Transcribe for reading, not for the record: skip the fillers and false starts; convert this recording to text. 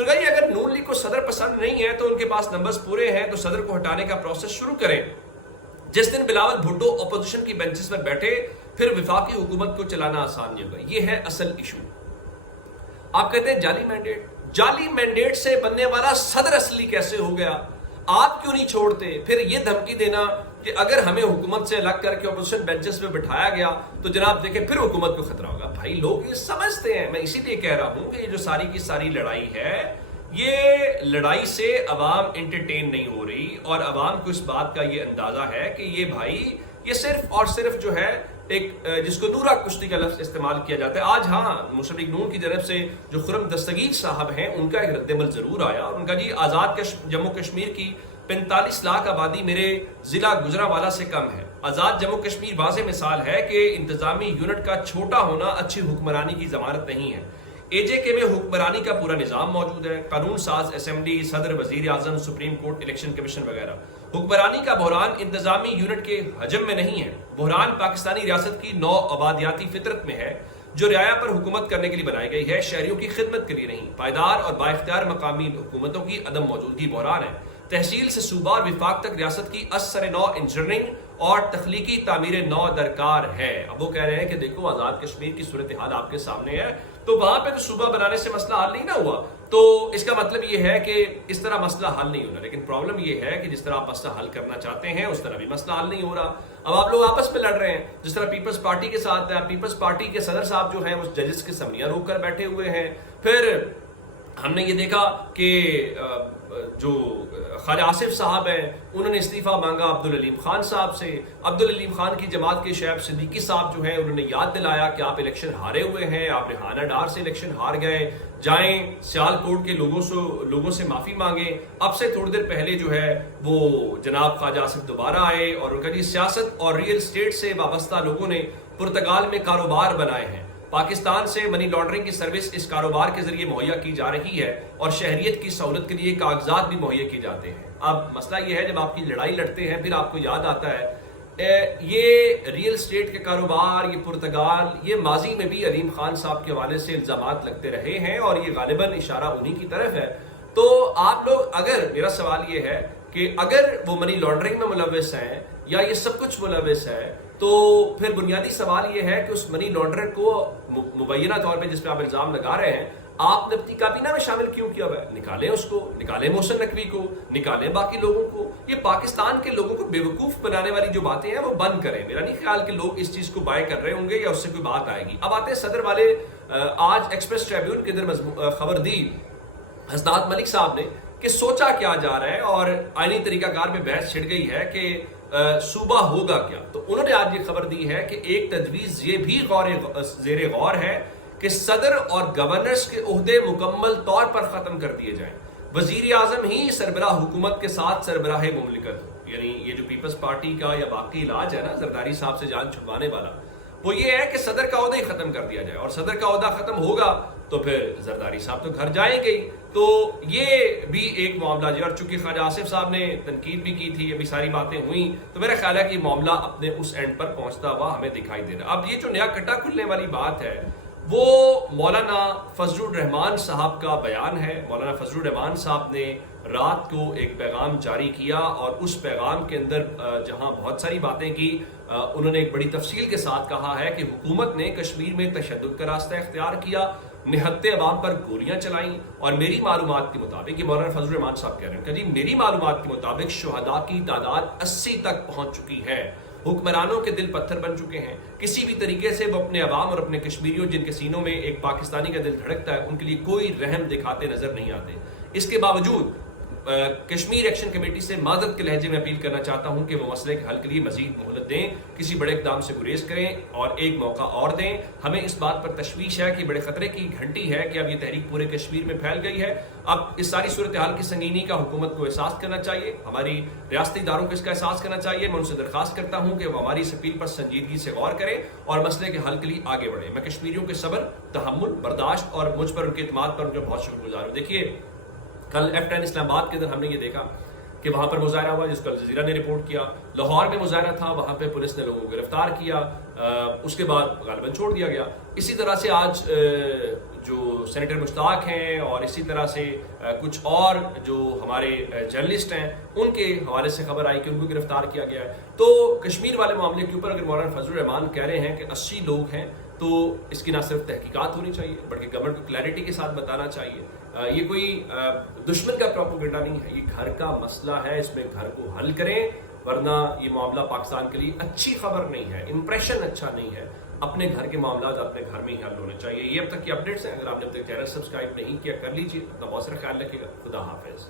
تو بھائی اگر نون لیگ کو صدر پسند نہیں ہے تو ان کے پاس نمبرز پورے ہیں تو صدر کو ہٹانے کا پروسیس شروع کریں. جس دن بلاول بھٹو اپوزیشن کی بینچز پر بیٹھے پھر وفاقی حکومت کو چلانا آسان نہیں ہوگا. یہ ہے اصل ایشو. آپ کہتے ہیں جعلی مینڈیٹ سے بننے والا صدر اصلی کیسے ہو گیا, آپ کیوں نہیں چھوڑتے؟ پھر یہ دھمکی دینا کہ اگر ہمیں حکومت سے الگ کر کے اپوزیشن بینچز پہ بٹھایا گیا تو جناب دیکھیں پھر حکومت کو خطرہ ہوگا. بھائی لوگ یہ سمجھتے ہیں. میں اسی لیے کہہ رہا ہوں کہ یہ جو ساری کی ساری لڑائی ہے, یہ لڑائی سے عوام انٹرٹین نہیں ہو رہی, اور عوام کو اس بات کا یہ اندازہ ہے کہ یہ بھائی یہ صرف اور صرف جو ہے ایک جس کو نورا کشتی کا لفظ استعمال کیا جاتا ہے. آج ہاں مسلم لیگ نون کی طرف سے جو خرم دستگیر صاحب ہیں ان کا ایک رد عمل ضرور آیا, اور ان کا جی آزاد جموں کشمیر کی 45 لاکھ آبادی میرے ضلع گجرانوالہ سے کم ہے. آزاد جموں کشمیر واضح مثال ہے کہ انتظامی یونٹ کا چھوٹا ہونا اچھی حکمرانی کی ضمانت نہیں ہے. اے جے کے میں حکمرانی کا پورا نظام موجود ہے, قانون ساز اسمبلی, صدر, وزیر اعظم, سپریم کورٹ, الیکشن کمیشن وغیرہ. حکمرانی کا بحران انتظامی یونٹ کے حجم میں نہیں ہے, بحران پاکستانی ریاست کی نو آبادیاتی فطرت میں ہے جو رعایا پر حکومت کرنے کے لیے بنائی گئی ہے, شہریوں کی خدمت کے لیے نہیں. پائیدار اور بااختیار مقامی حکومتوں کی عدم موجودگی بحران ہے. تحصیل سے صوبہ اور وفاق تک ریاست کی اثر نو انجینئرنگ اور تخلیقی تعمیر نو درکار ہے. اب وہ کہہ رہے ہیں کہ دیکھو آزاد کشمیر کی صورتحال آپ کے سامنے ہے, تو وہاں پہ تو صوبہ بنانے سے مسئلہ حل نہیں نہ ہوا, تو اس کا مطلب یہ ہے کہ اس طرح مسئلہ حل نہیں ہونا. لیکن پرابلم یہ ہے کہ جس طرح آپ مسئلہ حل کرنا چاہتے ہیں اس طرح بھی مسئلہ حل نہیں ہو رہا. اب آپ لوگ آپس میں لڑ رہے ہیں, جس طرح پیپلز پارٹی کے ساتھ ہیں. پیپلز پارٹی کے صدر صاحب جو ہیں وہ ججز کی سمریاں روک کر بیٹھے ہوئے ہیں. پھر ہم نے یہ دیکھا کہ جو خواجہ آصف صاحب ہیں انہوں نے استعفیٰ مانگا عبدالعلیم خان صاحب سے. عبدالعلیم خان کی جماعت کے شعیب صدیقی صاحب جو ہیں انہوں نے یاد دلایا کہ آپ الیکشن ہارے ہوئے ہیں, آپ نے ہانہ ڈار سے الیکشن ہار گئے, جائیں سیال کوٹ کے لوگوں سے معافی مانگیں. اب سے تھوڑی دیر پہلے جو ہے وہ جناب خواجہ آصف دوبارہ آئے اور ان کا جی سیاست اور ریئل اسٹیٹ سے وابستہ لوگوں نے پرتگال میں کاروبار بنائے ہیں. پاکستان سے منی لانڈرنگ کی سروس اس کاروبار کے ذریعے مہیا کی جا رہی ہے اور شہریت کی سہولت کے لیے کاغذات بھی مہیا کیے جاتے ہیں. اب مسئلہ یہ ہے جب آپ کی لڑائی لڑتے ہیں پھر آپ کو یاد آتا ہے یہ ریئل اسٹیٹ کے کاروبار, یہ پرتگال, یہ ماضی میں بھی علیم خان صاحب کے حوالے سے الزامات لگتے رہے ہیں اور یہ غالباً اشارہ انہی کی طرف ہے. تو آپ لوگ, اگر میرا سوال یہ ہے کہ اگر وہ منی لانڈرنگ میں ملوث ہیں یا یہ سب کچھ ملوث ہے, تو پھر بنیادی سوال یہ ہے کہ اس منی لانڈرر کو مبینہ طور پہ جس پہ آپ الزام لگا رہے ہیں آپ نفتی کابینہ میں شامل کیوں کیا ہوا ہے؟ نکالیں اس کو, نکالیں محسن نقوی کو, نکالیں باقی لوگوں کو. یہ پاکستان کے لوگوں کو بیوقوف بنانے والی جو باتیں ہیں وہ بند کریں. میرا نہیں خیال کہ لوگ اس چیز کو بائے کر رہے ہوں گے یا اس سے کوئی بات آئے گی. اب آتے ہیں صدر والے. آج ایکسپریس ٹریبیون کے اندر خبر دی حسنات ملک صاحب نے کہ سوچا کیا جا رہا ہے اور آئینی طریقہ کار میں بحث چھڑ گئی ہے کہ صوبہ ہوگا کیا. تو انہوں نے آج یہ خبر دی ہے کہ ایک تجویز یہ بھی زیر غور ہے کہ صدر اور گورنرز کے عہدے مکمل طور پر ختم کر دیے جائیں, وزیر اعظم ہی سربراہ حکومت کے ساتھ سربراہ مملکت ہو. یعنی یہ جو پیپلز پارٹی کا یا باقی علاج ہے نا زرداری صاحب سے جان چھپانے والا, وہ یہ ہے کہ صدر کا عہدہ ہی ختم کر دیا جائے, اور صدر کا عہدہ ختم ہوگا تو پھر زرداری صاحب تو گھر جائیں گے. تو یہ بھی ایک معاملہ جو, اور چونکہ خواجہ آصف صاحب نے تنقید بھی کی تھی, ابھی ساری باتیں ہوئیں, تو میرا خیال ہے کہ معاملہ اپنے اس اینڈ پر پہنچتا ہوا ہمیں دکھائی دے رہا. اب یہ جو نیا کٹا کھلنے والی بات ہے وہ مولانا فضل الرحمان صاحب کا بیان ہے. مولانا فضل الرحمان صاحب نے رات کو ایک پیغام جاری کیا اور اس پیغام کے اندر جہاں بہت ساری باتیں کی, انہوں نے ایک بڑی تفصیل کے ساتھ کہا ہے کہ حکومت نے کشمیر میں تشدد کا راستہ اختیار کیا, نہتے عوام پر گولیاں چلائیں, اور میری معلومات کے مطابق, یہ مولانا فضل الرحمان صاحب کہہ رہے ہیں کہ جی میری معلومات کے مطابق شہداء کی تعداد 80 تک پہنچ چکی ہے. حکمرانوں کے دل پتھر بن چکے ہیں. کسی بھی طریقے سے وہ اپنے عوام اور اپنے کشمیریوں جن کے سینوں میں ایک پاکستانی کا دل دھڑکتا ہے ان کے لیے کوئی رحم دکھاتے نظر نہیں آتے. اس کے باوجود کشمیر ایکشن کمیٹی سے معذرت کے لہجے میں اپیل کرنا چاہتا ہوں کہ وہ مسئلے کے حل کے لیے مزید مہلت دیں, کسی بڑے اقدام سے گریز کریں اور ایک موقع اور دیں. ہمیں اس بات پر تشویش ہے کہ بڑے خطرے کی گھنٹی ہے کہ اب یہ تحریک پورے کشمیر میں پھیل گئی ہے. اب اس ساری صورتحال کی سنگینی کا حکومت کو احساس کرنا چاہیے, ہماری ریاستی اداروں کو اس کا احساس کرنا چاہیے. میں ان سے درخواست کرتا ہوں کہ وہ ہماری اس اپیل پر سنجیدگی سے غور کریں اور مسئلے کے حل کے لیے آگے بڑھیں. میں کشمیریوں کے صبر, تحمل, برداشت اور مجھ پر ان کے اعتماد پر ان کا بہت شکر گزار ہوں. دیکھیے کل F10 اسلام آباد کے اندر ہم نے یہ دیکھا کہ وہاں پر مظاہرہ ہوا جس کو الجزیرہ نے رپورٹ کیا. لاہور میں مظاہرہ تھا, وہاں پہ پولیس نے لوگوں کو گرفتار کیا, اس کے بعد غالباً چھوڑ دیا گیا. اسی طرح سے آج جو سینیٹر مشتاق ہیں اور اسی طرح سے کچھ اور جو ہمارے جرنلسٹ ہیں ان کے حوالے سے خبر آئی کہ ان کو گرفتار کیا گیا ہے. تو کشمیر والے معاملے کے اوپر اگر مولانا فضل الرحمان کہہ رہے ہیں کہ 80 لوگ ہیں تو اس کی نہ صرف تحقیقات ہونی چاہیے بلکہ گورنمنٹ کو کلیئرٹی کے ساتھ بتانا چاہیے. یہ کوئی دشمن کا پروپیگنڈا نہیں ہے, یہ گھر کا مسئلہ ہے, اس میں گھر کو حل کریں, ورنہ یہ معاملہ پاکستان کے لیے اچھی خبر نہیں ہے, امپریشن اچھا نہیں ہے. اپنے گھر کے معاملات اپنے گھر میں ہی حل ہونے چاہیے. یہ اب تک کی اپڈیٹس ہیں. اگر آپ نے اب تک چینل سبسکرائب نہیں کیا کر لیجیے. اپنا بہت سارا خیال رکھیے گا. خدا حافظ.